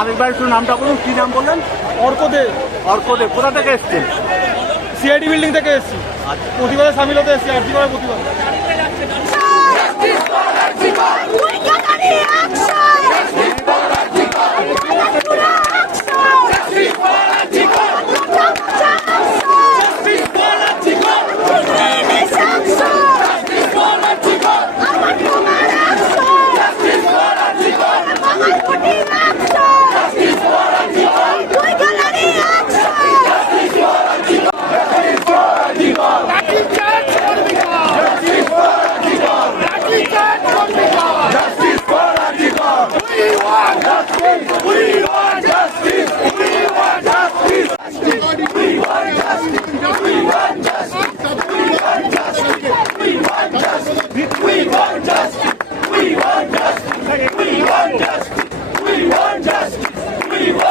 আরেকবার একটু নামটা বলুন কি নাম বললেন? অর্কদে অর্কদে কোথা থেকে এসছেন? সিআইডি বিল্ডিং থেকে এসেছি। প্রতিবাদে সামিল হতে এসেছি আর করার প্রতিবাদ।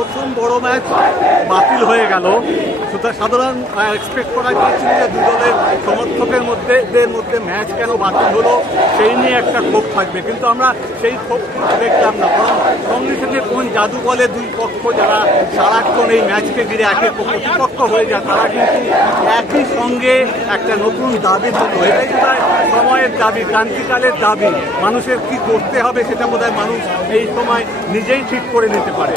প্রথম বড় ম্যাচ বাতিল হয়ে গেল। সুতরাং সাধারণ এক্সপেক্ট করা গিয়েছিল যে দু দলের সমর্থকের মধ্যে এদের মধ্যে ম্যাচ কেন বাতিল হলো, সেই নিয়ে একটা ক্ষোভ থাকবে। কিন্তু আমরা সেই ক্ষোভ দেখলাম না, বরং সঙ্গে সঙ্গে কোন জাদু বলে দুই পক্ষ যারা সারাক্ষণ এই ম্যাচকে ঘিরে একে প্রতিপক্ষ হয়ে যায়, তারা কিন্তু একই সঙ্গে একটা নতুন দাবি তুলল এটাই বোধহয় সময়ের দাবি, ক্রান্তিকালের দাবি। মানুষের কি করতে হবে সেটা বোধহয় মানুষ এই সময় নিজেই ঠিক করে নিতে পারে।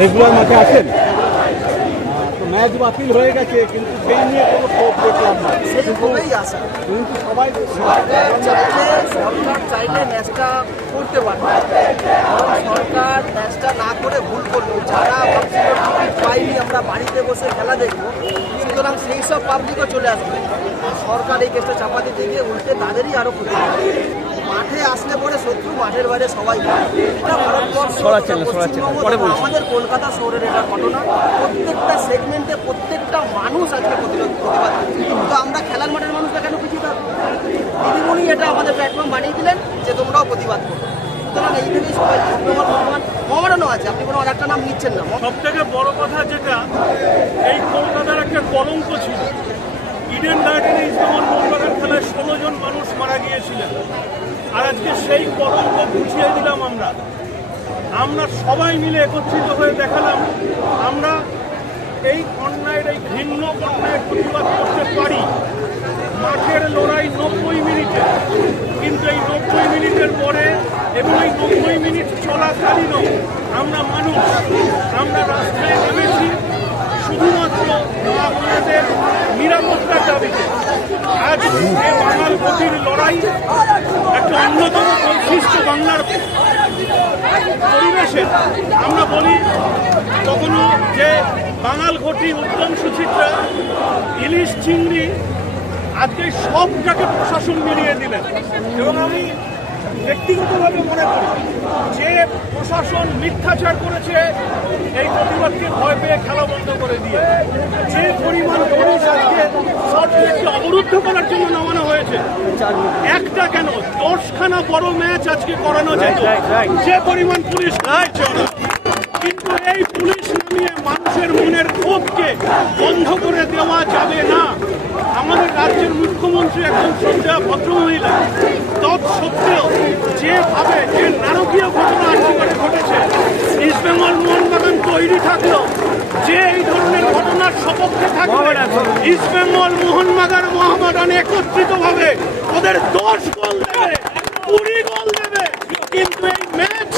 রেগুলার মাঠে আছেন? ম্যাচ বাতিল হয়ে গেছে কিন্তু সেই নিয়ে কোনো ক্ষোভ দেখলাম না। কিন্তু সবাই সরকার চাইলে ম্যাচটা করতে পারবে। সরকার ম্যাচটা না করে ভুল করল। যারা টিকিট পাইনি আমরা বাড়িতে বসে খেলা দেখব। সুতরাং সেই সব পাবলিকও চলে আসবে। সরকার এই কেসটা চাপা দিতে গিয়ে উল্টে তাদেরই আরও ক্ষতি। মাঠে আসলে পরে শত্রু মাঠের বাইরে সবাই। এটা ভারতবর্ষ আমাদের কলকাতা শহরের এটা ঘটনা। প্রত্যেকটা সেগমেন্টে প্রত্যেকটা মানুষ আজকে প্রতিরোধ প্রতিবাদ করছে। কিন্তু আমরা খেলার মাঠের মানুষরা কেন পিছিয়ে থাকব? দিদিমণি এটা আমাদের প্ল্যাটফর্ম বানিয়ে দিলেন যে তোমরাও প্রতিবাদ করো। সুতরাং এই থেকেই সবাই ধন্যবাদ ভগবান মহামানও আছে আপনি কোনো আর একটা নাম নিচ্ছেন না? সব থেকে বড় কথা যেটা এই কলকাতার একটা কলঙ্ক ছিল। ইডেন গার্ডেনে ইসলামন মোহনবাগান খেলায় ষোলো জন মানুষ মারা গিয়েছিলেন। আর আজকে সেই কলঙ্ক বুঝিয়ে দিলাম আমরা। আমরা সবাই মিলে একত্রিত হয়ে দেখালাম, আমরা এই অন্যায়ের, এই ঘৃণ্য অন্যায়ের প্রতিবাদ করতে পারি। মাঠের লড়াই নব্বই মিনিটে। কিন্তু এই নব্বই মিনিটের পরে এবং এই নব্বই মিনিট চলাকালীনও আমরা মানুষ, আমরা রাস্তায় নেমেছি শুধুমাত্র আপনাদের নিরাপত্তার দাবিতে। আজ গতির লড়াই একটা অন্যতম বৈশিষ্ট্য বাংলার পরিবেশে। আমরা বলি কখনো যে বাঙাল ঘটি উত্তম সুচিত্রা, ইলিশ চিংড়ি আজকে সবটাকে প্রশাসন মিলিয়ে দিলেন। এবং আমি ব্যক্তিগতভাবে মনে করি যে প্রশাসন মিথ্যাচার করেছে এই প্রতিবাদকে ভয় পেয়ে খেলা বন্ধ করে দিয়ে। যে পরিমাণ পুলিশ আজকে শর্টকে অবরুদ্ধ করার জন্য নামানো হয়েছে একটা কেন? দশখানা বড় ম্যাচ আজকে করানো যেত। যে পরিমাণ পুলিশ ওরা কিন্তু এই পুলিশ নামিয়ে মানুষের মনের ক্ষোভকে বন্ধ করে দেওয়া যাবে না। আমাদের রাজ্যের মুখ্যমন্ত্রী একজন শ্রদ্ধা ভদ্রমহিলা। তৎসত্ত্বেও যেভাবে যে নারকীয় ঘটনা আজকে ঘটেছে ইস্টবেঙ্গল মোহনবাগান তৈরি থাকলেও যে এই ধরনের ঘটনার সপক্ষে থাকবে ইস্টবেঙ্গল মোহনবাগান মোহামেডান একত্রিত ভাবে ওদের দশ গোল দেবে, কুড়ি গোল দেবে। কিন্তু এই ম্যাচ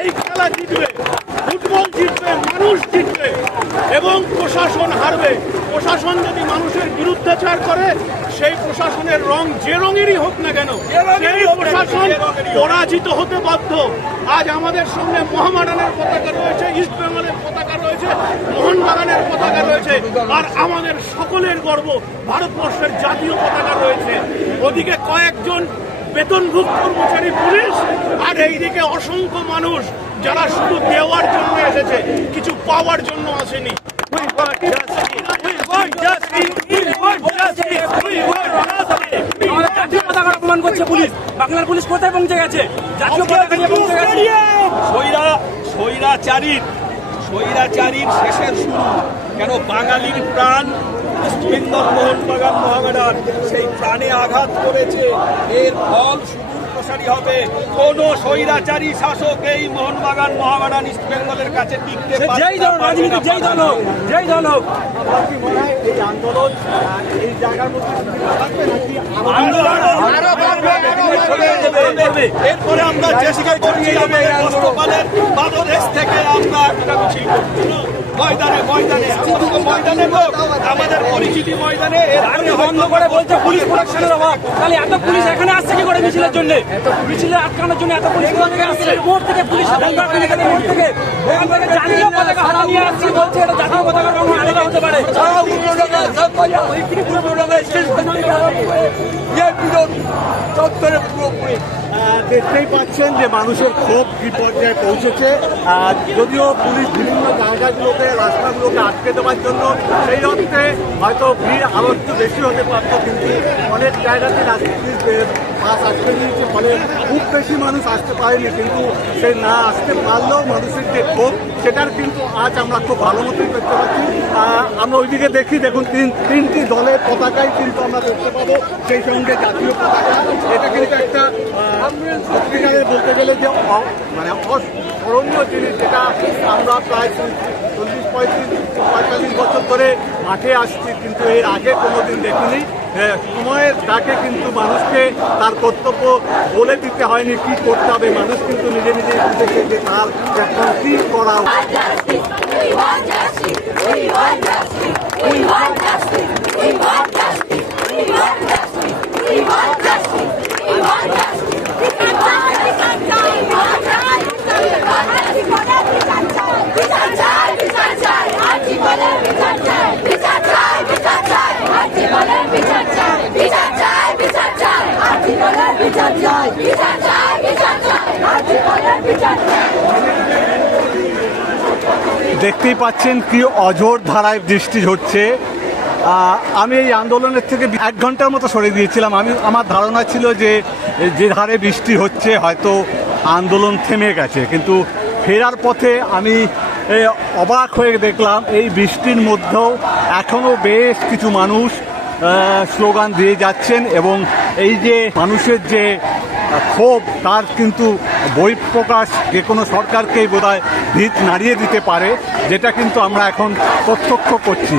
এই খেলা জিতবে ফুটবল জিতবে মানুষ জিতবে এবং প্রশাসন হারবে। প্রশাসন যদি মানুষের বিরুদ্ধাচার করে সেই প্রশাসনের রং যে রঙেরই হোক না কেন সেই প্রশাসন পরাজিত হতে বাধ্য। আজ আমাদের সঙ্গে মোহামেডানের পতাকা রয়েছে ইস্ট বেঙ্গলের পতাকা রয়েছে মোহনবাগানের পতাকা রয়েছে আর আমাদের সকলের গর্ব ভারতবর্ষের জাতীয় পতাকা রয়েছে। ওদিকে কয়েকজন বেতনভুক্ত কর্মচারী পুলিশ আর এইদিকে অসংখ্য মানুষ যারা শুধু দেওয়ার জন্য এসেছে কিছু পাওয়ার জন্য আসেনি। অপমান করছে পুলিশ। বাংলার পুলিশ কোথায় পৌঁছে গেছে? জাতীয় পতাকা নিয়ে পৌঁছে গেছে। স্বৈরা স্বৈরাচারীর স্বৈরাচারীর শেষের শুরু। কেন বাঙালির প্রাণ ইস্ট বেঙ্গল মোহনবাগান মহামেডান সেই প্রাণে আঘাত করেছে। এর ফল সুদূর প্রসারী হবে। কোন স্বৈরাচারী শাসক এই মোহনবাগান মহামেডান ইস্ট বেঙ্গলের কাছে টিকতে যেই দল রাজনীতি যেই দল হোক যেই দল হোক। আপনার কি মনে হয় এই আন্দোলন এই জায়গার মধ্যে। এরপরে আমরা চেষ্টা করছি আমাদের পাদদেশ থেকে আমরা একটা মিছিল করছি। ময়দানে ময়দানে ময়দানে লোক আমাদের পরিচিতি ময়দানে আপনি হয়তো বন্ধ করে বলছে পুলিশ প্রোটেকশনের অভাব তাহলে এত পুলিশ এখানে আসছে কি করে মিছিলের জন্য মিছিলে আটকানোর জন্য এত পুলিশ কোথা থেকে আসছে মোড় থেকে পুলিশ গেছে মোড় থেকে ওখান থেকে জাতীয় পতাকা হারা নিয়ে আসছি বলছে এটা জাতীয় পতাকা আলাদা হতে পারে আহ, দেখতেই পাচ্ছেন যে মানুষের ক্ষোভ কি পর্যায়ে পৌঁছেছে আর যদিও পুলিশ বিভিন্ন জায়গাগুলোকে রাস্তাগুলোকে আটকে দেওয়ার জন্য সেই অর্থে হয়তো ভিড় আরও একটু বেশি হতে পারত, কিন্তু অনেক জায়গাতে বে- বাস আটকে দিয়েছে ফলে খুব বেশি মানুষ আসতে পারেনি কিন্তু সে না আসতে পারলেও মানুষের যে ক্ষোভ সেটার কিন্তু আজ আমরা খুব ভালো মতোই দেখতে পাচ্ছি। আমরা ওইদিকে দেখি দেখুন তিন তিনটি দলের পতাকাই কিন্তু আমরা দেখতে পাবো সেই সঙ্গে জাতীয় পতাকা। এটা কিন্তু একটা আহ, সত্যিকারের বলতে গেলে যে মানে অস্মরণীয় জিনিস যেটা আমরা প্রায় চল্লিশ পঁয়ত্রিশ, পঁয়তাল্লিশ বছর ধরে মাঠে আসছি, কিন্তু এর আগে কোনোদিন দেখিনি। সময়ের তাকে কিন্তু মানুষকে তার কর্তব্য বলে দিতে হয়নি কি করতে হবে। মানুষ কিন্তু নিজে নিজে বুঝেছে যে তার এখন কি করা উচিত। দেখতেই পাচ্ছেন কি অঝোর ধারায় বৃষ্টি আহ, আমি এই আন্দোলনের থেকে এক ঘণ্টার মতো সরে দিয়েছিলাম আমি আমার ধারণা ছিল যে যে ধারে বৃষ্টি হচ্ছে হয়তো আন্দোলন থেমে গেছে। কিন্তু ফেরার পথে আমি অবাক হয়ে দেখলাম এই বৃষ্টির মধ্যেও এখনও বেশ কিছু মানুষ স্লোগান দিয়ে যাচ্ছেন এবং এই যে মানুষের যে ক্ষোভ তার কিন্তু বহিঃপ্রকাশ যে কোনো সরকারকেই বোধহয় ভিত নাড়িয়ে দিতে পারে, যেটা কিন্তু আমরা এখন প্রত্যক্ষ করছি।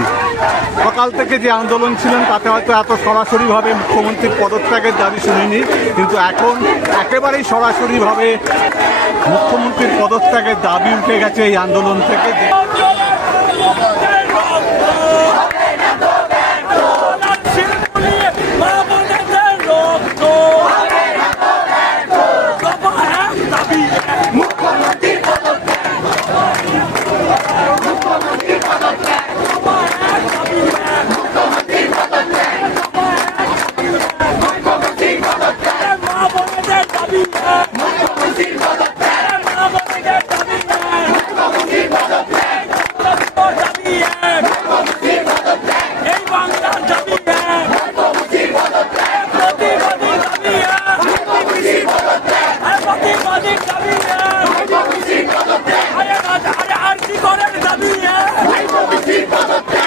সকাল থেকে যে আন্দোলন ছিলেন, তাতে হয়তো এত সরাসরিভাবে মুখ্যমন্ত্রীর পদত্যাগের দাবি শুনিনি, কিন্তু এখন একেবারেই সরাসরিভাবে মুখ্যমন্ত্রীর পদত্যাগের দাবি উঠে গেছে এই আন্দোলন থেকে যে- এই বাংলার দাবি এক প্রতিবাদী দাবি এক আরে প্রতিবাদী দাবি এক আরে রাজা আরে আরজি করেন দাবি এক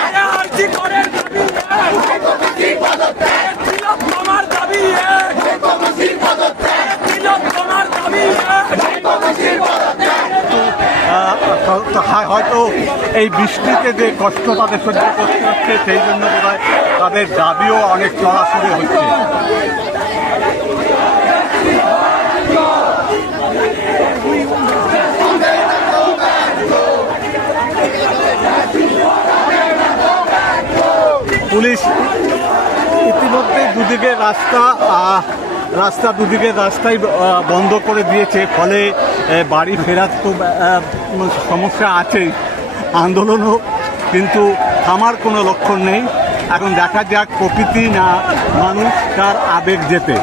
আরে আরজি করেন দাবি এক আরে তিলক তোমার দাবি এক তিলক তোমার দাবি এক আহ, তো হা- হয়তো এই বৃষ্টিতে যে কষ্ট তাদের সহ্য করতে হচ্ছে, সেই জন্য বোধ হয় তাদের দাবিও অনেক চড়াশুড়ে হচ্ছে। পুলিশ ইতিমধ্যে দুদিকের রাস্তা রাস্তা দুদিকের রাস্তাই বন্ধ করে দিয়েছে। ফলে বাড়ি ফেরার তো সমস্যা আছেই আন্দোলনও কিন্তু থামার কোনো লক্ষণ নেই। এখন দেখা যাক প্রকৃতি না মানুষ তার আবেগ যেতে